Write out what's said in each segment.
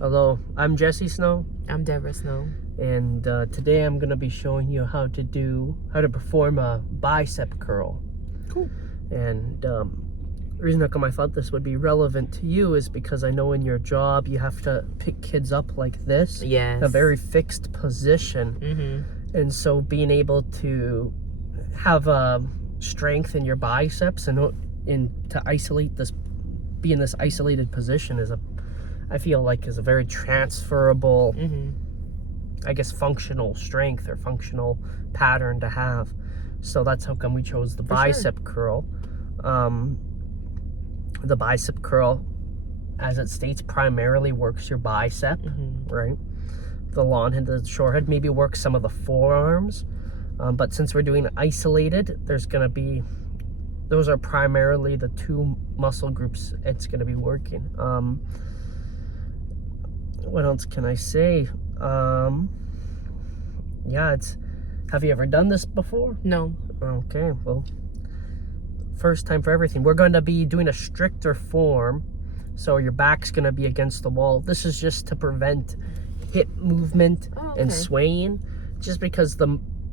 Hello, I'm Jesse Snow. I'm Deborah Snow. And today I'm going to be showing you how to perform a bicep curl. Cool. And the reason how come I thought this would be relevant to you is because I know in your job you have to pick kids up like this. Yes. A very fixed position. Mm-hmm. And so being able to have strength in your biceps and to isolate this, be in this isolated position I feel like is a very transferable, I guess, functional strength or functional pattern to have. So that's how come we chose the bicep curl. The bicep curl, as it states, primarily works your bicep, right? The long head, the short head maybe works some of the forearms. But since we're doing isolated, those are primarily the two muscle groups it's going to be working. What else can I say? Yeah, have you ever done this before? No. Okay, well, first time for everything. We're going to be doing a stricter form, so your back's going to be against the wall. This is just to prevent hip movement and swaying, just because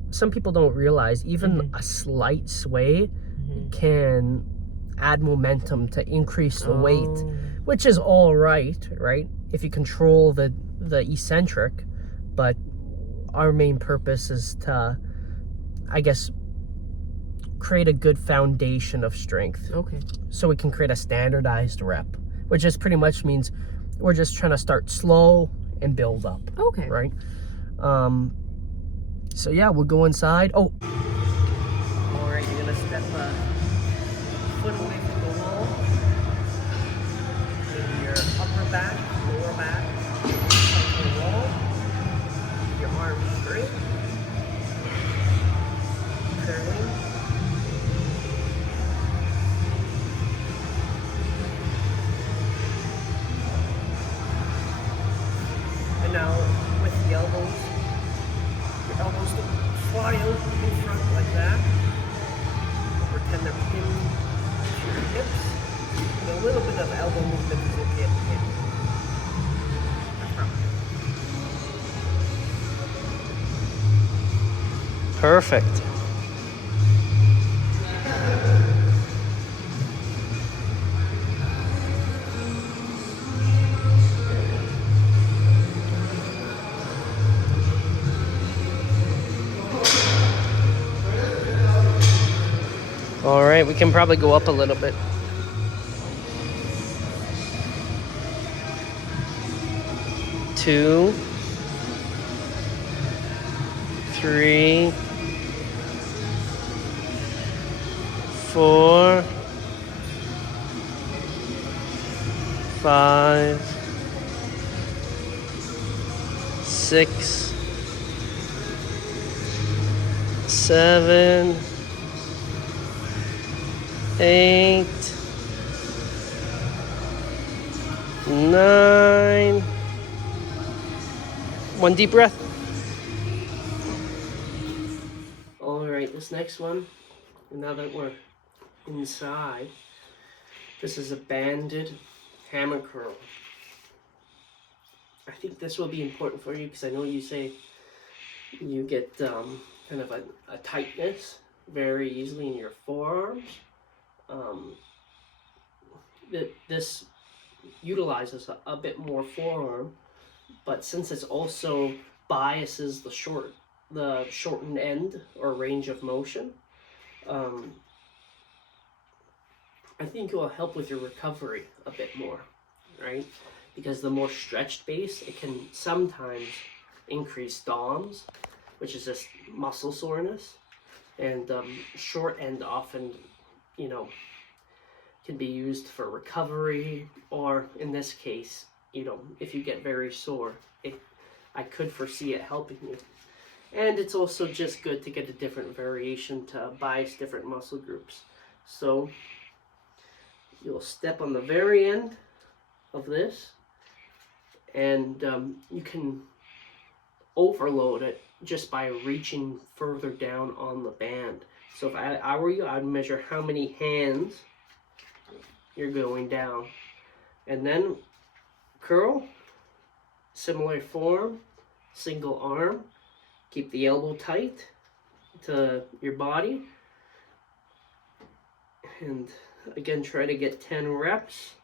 some people don't realize even a slight sway can add momentum to increase the weight, which is all right if you control the eccentric. But our main purpose is to, I guess, create a good foundation of strength, so we can create a standardized rep, which just pretty much means we're just trying to start slow and build up. Right. So yeah, we'll go inside. All right, you're gonna step foot away from the wall. Maybe your upper back, lower back, on the wall. Your arms straight. Curling. And now with the elbows, your elbows fly out in front like that. Pretend they're pinned to your hips. And a little bit of elbow movement is okay at the end. Perfect. All right, we can probably go up a little bit. Two, three, 4, 5, 6, 7, 8, 9. One deep breath. All right, this next one, now that we're inside, this is a banded hammer curl. I think this will be important for you because I know you say you get kind of a tightness very easily in your forearms. This utilizes a bit more forearm, but since it's also biases the shortened end or range of motion, I think it will help with your recovery a bit more, right? Because the more stretched base, it can sometimes increase DOMS, which is just muscle soreness, and short end often, can be used for recovery, or in this case, if you get very sore, I could foresee it helping you. And it's also just good to get a different variation to bias different muscle groups. So you'll step on the very end of this, and you can overload it just by reaching further down on the band. So if I were you, I'd measure how many hands you're going down, and then curl Similar form, single arm. Keep the elbow tight to your body. And again, try to get 10 reps.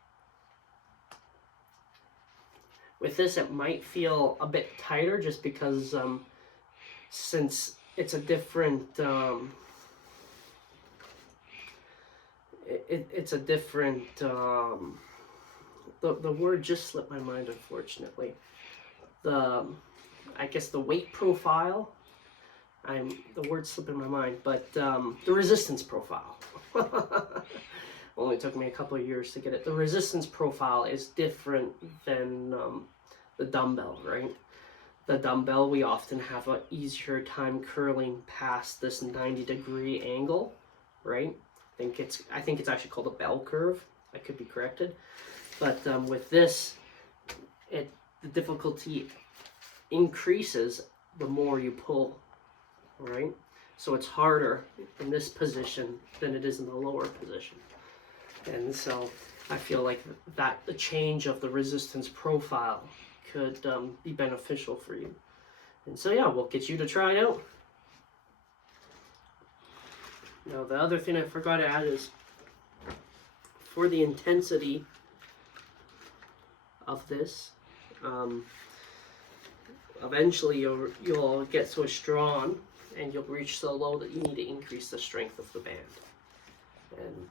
With this, it might feel a bit tighter just because since it's a different it's a different the word just slipped my mind, unfortunately. I guess the weight profile, the word slipping my mind, but the resistance profile. Only took me a couple of years to get it. The resistance profile is different than the dumbbell, right? The dumbbell, we often have an easier time curling past this 90-degree angle, right? I think it's actually called a bell curve. I could be corrected. But with this, the difficulty increases the more you pull, right? So it's harder in this position than it is in the lower position. And so I feel like that the change of the resistance profile could be beneficial for you. And so yeah, we'll get you to try it out. Now the other thing I forgot to add is for the intensity of this, eventually you'll get so strong and you'll reach so low that you need to increase the strength of the band. And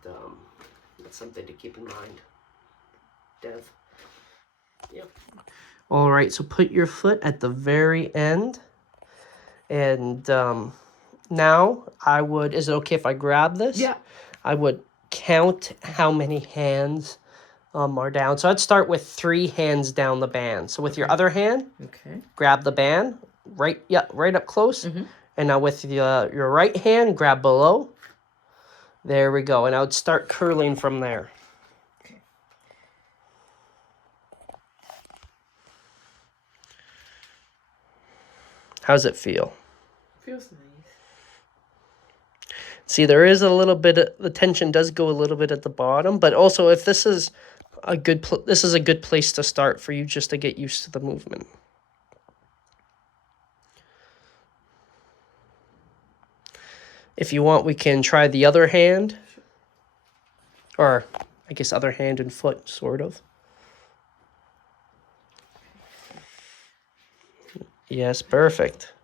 that's something to keep in mind, Dev. Yep. All right, so put your foot at the very end. And now is it okay if I grab this? Yeah. I would count how many hands are down. So I'd start with 3 hands down the band. So with your other hand, grab the band, right up close. And now with your right hand, grab below. There we go. And I would start curling from there. Okay. How's it feel? Feels nice. See, there is a little bit the tension does go a little bit at the bottom, but also if this is a good place to start for you just to get used to the movement. If you want, we can try the other hand. Or, I guess, other hand and foot, sort of. Yes, perfect.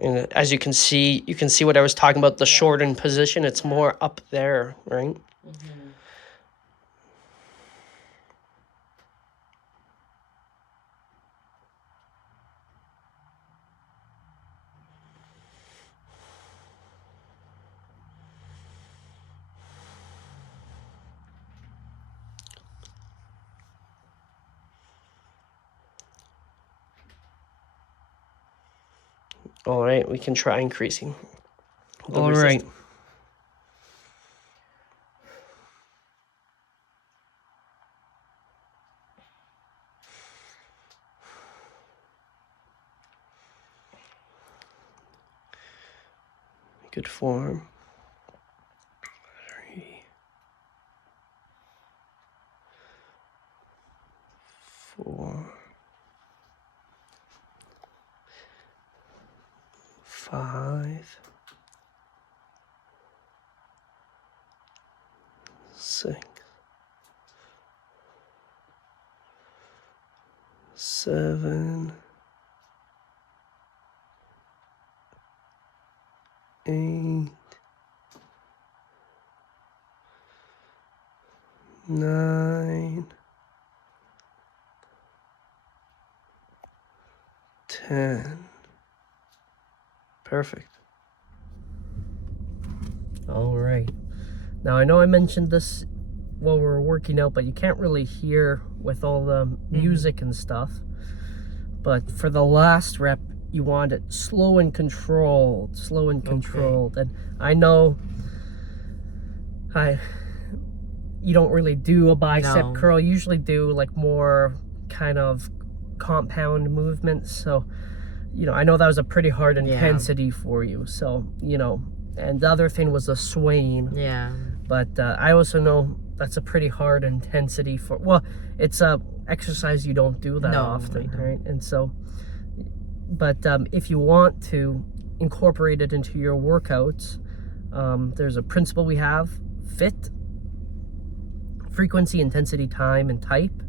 And as you can see what I was talking about, the shortened position. It's more up there, right? All right, we can try increasing. All right. Good form. 3, 4, 5, 6, 7, 8, 9, 10. Perfect. All right. Now I know I mentioned this while we were working out, but you can't really hear with all the music and stuff. But for the last rep, you want it slow and controlled. And I know you don't really do a bicep curl. You usually do like more kind of compound movements. So, I know that was a pretty hard intensity for you. So, and the other thing was the swaying. Yeah. But I also know that's a pretty hard intensity for, well, it's a exercise you don't do that often, right? And so, but if you want to incorporate it into your workouts, there's a principle we have: FIT, frequency, intensity, time, and type.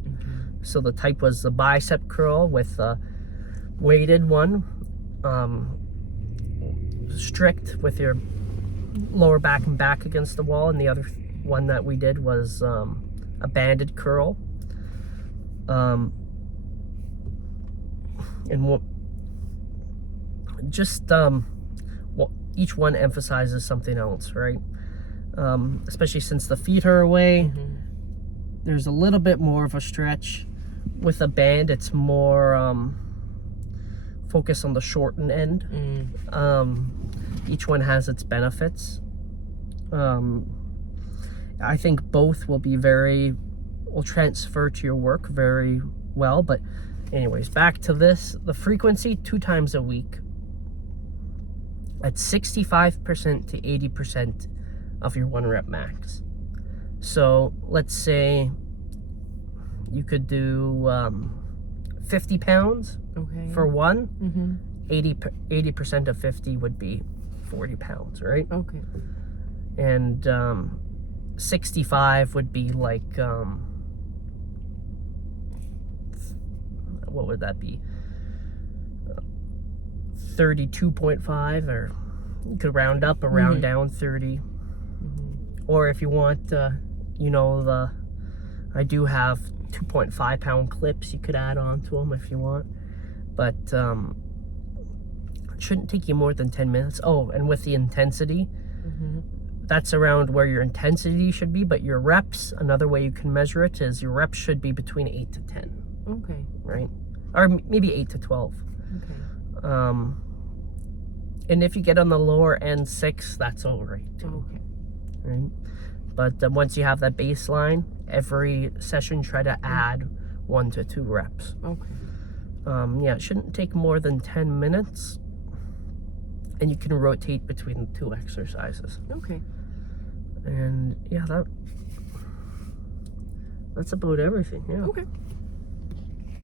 So the type was the bicep curl with a weighted one, strict with your lower back and back against the wall, and the other one that we did was a banded curl. And just well, each one emphasizes something else, right? Especially since the feet are away, there's a little bit more of a stretch. With a band, it's more focus on the shortened end. Each one has its benefits. I think both will transfer to your work very well. But anyways, back to this. The frequency, 2 times a week at 65% to 80% of your 1 rep max. So let's say you could do 50 pounds for one. 80% of 50 would be 40 pounds, right? Okay. And 65 would be like, what would that be? 32.5, or you could round up or round down 30. Or if you want, you know, I do have 2.5 pound clips you could add on to them if you want. But it shouldn't take you more than 10 minutes. Oh, and with the intensity, that's around where your intensity should be, but your reps, another way you can measure it is your reps should be between 8 to 10. Okay. Right? Or maybe 8 to 12. Okay. And if you get on the lower end 6, that's all right too. Okay. Right? But once you have that baseline, every session try to add 1 to 2 reps. Okay. Yeah, it shouldn't take more than 10 minutes. And you can rotate between the 2 exercises. Okay. And yeah, that's about everything. Yeah. Okay.